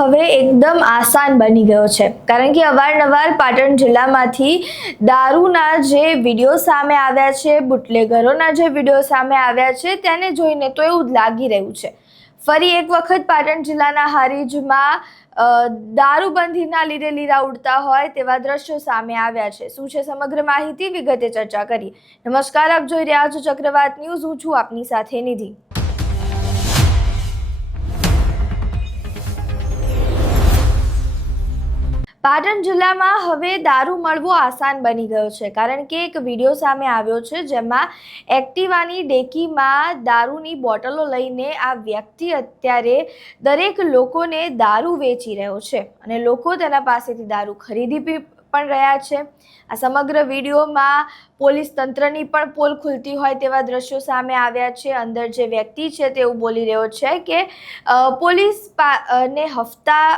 હવે એકદમ આસાન બની ગયો છે, કારણ કે અવારનવાર પાટણ જિલ્લામાંથી દારૂના જે વિડીયો સામે આવ્યા છે, બુટલેગરોના જે વિડીયો સામે આવ્યા છે, તેને જોઈને તો એવું જ લાગી રહ્યું છે ફરી એક વખત પાટણ જિલ્લાના હારીજમાં દારૂબંધીના લીધે લીરા ઉડતા હોય તેવા દ્રશ્યો સામે આવ્યા છે। શું છે સમગ્ર માહિતી, વિગતે ચર્ચા કરી। નમસ્કાર, આપ જોઈ રહ્યા છો ચક્રવાત ન્યૂઝ। હું છું આપની સાથે નિધિ। પાટણ જિલ્લામાં હવે દારૂ મળવો આસાન બની ગયો છે, કારણ કે એક વિડીયો સામે આવ્યો છે જેમાં એક્ટિવાની ડેકીમાં દારૂની બોટલો લઈને આ વ્યક્તિ અત્યારે દરેક લોકોને દારૂ વેચી રહ્યો છે અને લોકો તેના પાસેથી દારૂ ખરીદી પણ રહ્યા છે। આ સમગ્ર વિડીયોમાં પોલીસ તંત્રની પણ પોલ ખુલતી હોય તેવા દ્રશ્યો સામે આવ્યા છે। અંદર જે વ્યક્તિ છે તે એવું બોલી રહ્યો છે કે પોલીસ ને હપ્તા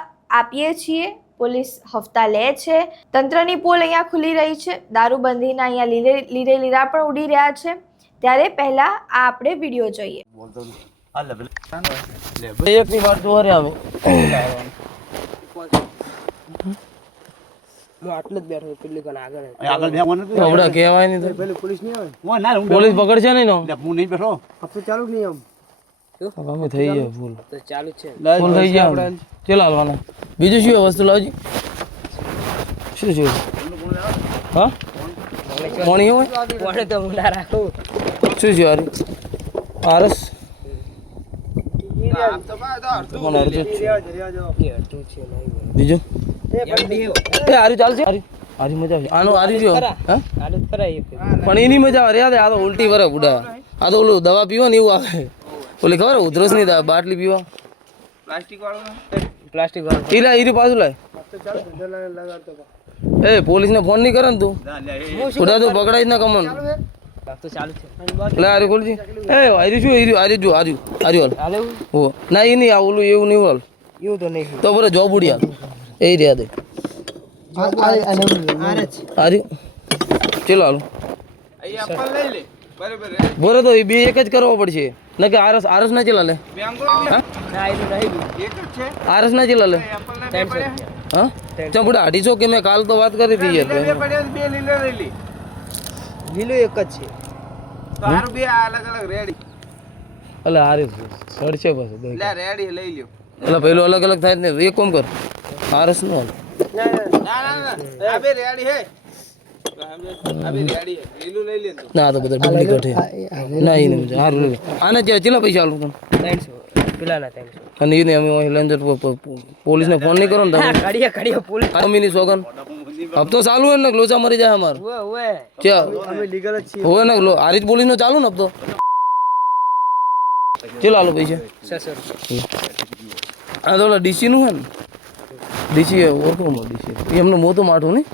આપીએ છીએ, પોલીસ હપ્તા લે છે। તંત્રની પોલ અહીંયા ખુલી રહી છે, દારૂબંધીના અહીંયા લીરે લીરા પણ ઉડી રહ્યા છે। ત્યારે પહેલા આ આપણે વિડીયો જોઈએ। એકની વાત જોરે આવે હું આટલે જ બેઠો પેલી કણ આગળ આવડા કહેવાય નહીં તો પેલી પોલીસ નહીં આવે ઓ ના પોલીસ પકડશે નહીં નો હું નહીં બેઠો આપણે ચાલુ જ નહીં આમ અમે થઈ જાય ફૂલ તો ચાલુ જ છે ફૂલ થઈ જાય આપણે ચલા હાલવાના। બીજું શું વસ્તુ લાવજી? શું છે? હા કોણી હોય કોણે તો હું ના રાખું। શું છે આરી આરસ બીજું એ આરી ચાલશે? આરી મજા આવશે। આનો આરી જો પણ એની મજા આવે યાદ, આ તો ઉલટી વરે બુડા, આ તો ઓલું દવા પીવો ને એવું આવે, ઓલી ખબર ઉધરસ ની બાટલી પીવા પ્લાસ્ટિક વાળું ઈલા ઈરી પાછું લાય। એ પોલીસ ને ફોન નહીં કરે ને તું ખુદા તું પકડાઈ ના કમન તો ચાલુ છે લે આરી ખોલજી। એ આરી શું ઈરી આરી જો આરી આરી હાલ હો ના ઈ નહીં, આ ઓલું એવું નહીં હાલ એવું તો નહીં તો બરે જોબ ઉડ્યા એ રહ્યા દે આરી ચલો હાલો બોરે તો બે એક જ કરવો પડશે ને કે આરસ આરસ ના ચલા લે આરસ ના ચલા લે હા ચંપડા 250 કે મેં કાલ તો વાત કરી હતી યાર લીલો એક જ છે તારું બે અલગ અલગ રેડી અલે આરસ સડશે બસ લે રેડી લઈ લ્યો એટલે પેલો અલગ અલગ થાય ને એક કોમ કર આરસ નો ના આ બે રેડી હે આ બે રેડી હે લીલું લઈ લે ના તો બધા ડુપ્લિકેટ હે ના ઈ નહીં હારું આને ચેલા પૈસા આલું તને 300 પેલાના 300 અને એને અમે લેન્જર પોલીસ ને ફોન નહીં કરો ને તમે કડિયા પોલીસ અમીની સોગન अब तो चालू है ना, लोचा मरी जाए हमार ओए क्या हमें लीगल अच्छी हो ना आरिज पुलिस नो चालू ना अब तो चलो आलो पैसे 600 आ तो डीसी नु है डीसी है और को डीसी ये हमने मो तो माठो नहीं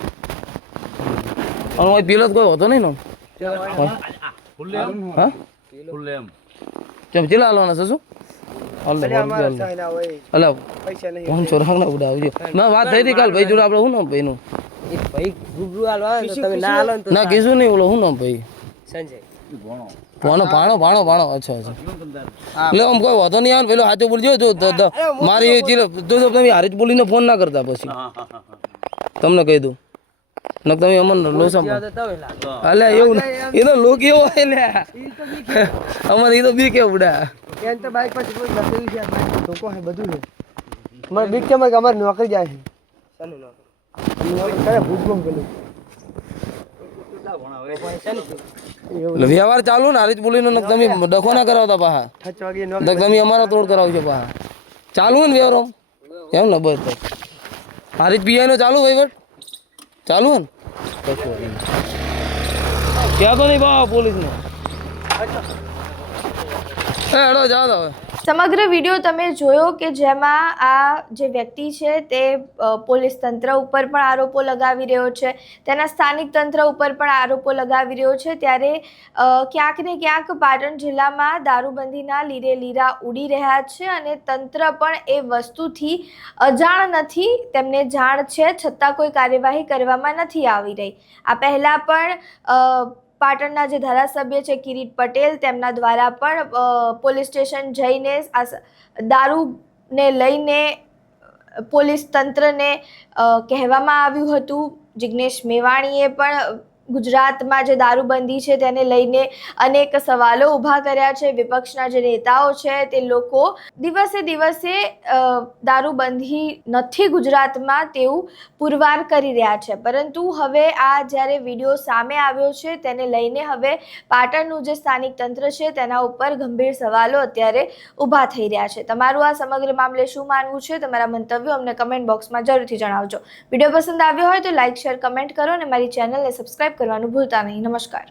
और वो पिलत कोई होतो नहीं नो हां फुल चल चला आलो ना ससु अल्लाह पैसा नहीं फोन छोरा ना उડાવજો ના વાત થઈ હતી કાલ ભાઈ જોડે આપણે હું નામ ભાઈ નું એ ભાઈ ગુગુ આલવા તો તમે ના આલો તો ના કીધું નહીં ઓલો હું નામ ભાઈ સંજય ભાણો અચ્છા એટલે આમ કોઈ વાતો નહીં આવે પેલો સાચો બોલજો જો મારી જો તમે હારીજ બોલીને ફોન ના કરતા પછી તમને કહી દઉં ન તમે અમન લોસા અલે એવું એ તો લોક એવો હોય લે અમાર એ તો બી કે ઉડા એન તો બાઈક પર કોઈ લખેલું છે તો કો હે બધું છે માર બીક કે અમાર નોકરી જાય છે ચાલો નોકરી કરે ભૂજબમ પેલું એટલે વ્યવહાર ચાલુ ને હારીજ બોલીને તમે ડખો ના કરાવતા પાહા તમે અમારા તોડ કરાવજો પાહા ચાલુ ને વ્યવહાર એમ ને બસ હારીજ પીઆઈ નો ચાલુ વહીવટ ચાલુ ને ક્યાં તો નહીં બા પોલીસ નો હેડો જાઓ હવે સમગ્ર વિડીયો તમે જોયો કે જેમાં આ જે વ્યક્તિ છે તે પોલીસ તંત્ર ઉપર પણ આરોપો લગાવી રહ્યો છે, તેના સ્થાનિક તંત્ર ઉપર પણ આરોપો લગાવી રહ્યો છે। ત્યારે ક્યાંક ને ક્યાંક પાટણ જિલ્લામાં દારૂબંધીના લીરે લીરા ઉડી રહ્યા છે અને તંત્ર પણ એ વસ્તુથી અજાણ નથી, તેમને જાણ છે છતાં કોઈ કાર્યવાહી કરવામાં નથી આવી રહી। આ પહેલાં પણ પાટણના જે ધારાસભ્ય છે કિરીટ પટેલ, તેમના દ્વારા પણ પોલીસ સ્ટેશન જઈને દારૂને લઈને પોલીસ તંત્રને કહેવામાં આવ્યું હતું. જિગ્નેશ મેવાણીએ પણ ગુજરાતમાં જે દારૂબંધી છે તેને લઈને અનેક સવાલો ઊભા કર્યા છે. વિપક્ષના જે નેતાઓ છે તે લોકો દિવસે દિવસે દારૂબંધી નથી ગુજરાતમાં તેવું પુરવાર કરી રહ્યા છે. પરંતુ હવે આ જ્યારે વિડીયો સામે આવ્યો છે તેને લઈને હવે પાટણનું જે સ્થાનિક તંત્ર છે તેના ઉપર ગંભીર સવાલો અત્યારે ઊભા થઈ રહ્યા છે. તમારું આ સમગ્ર મામલે શું માનવું છે? તમારા મંતવ્યો અમને કમેન્ટ બોક્સમાં જરૂરથી જણાવજો. વિડીયો પસંદ આવ્યો હોય તો લાઇક, શેર, કમેન્ટ કરો અને મારી ચેનલને સબસ્ક્રાઇબ કરવાનું ભૂલતા નહીં. નમસ્કાર.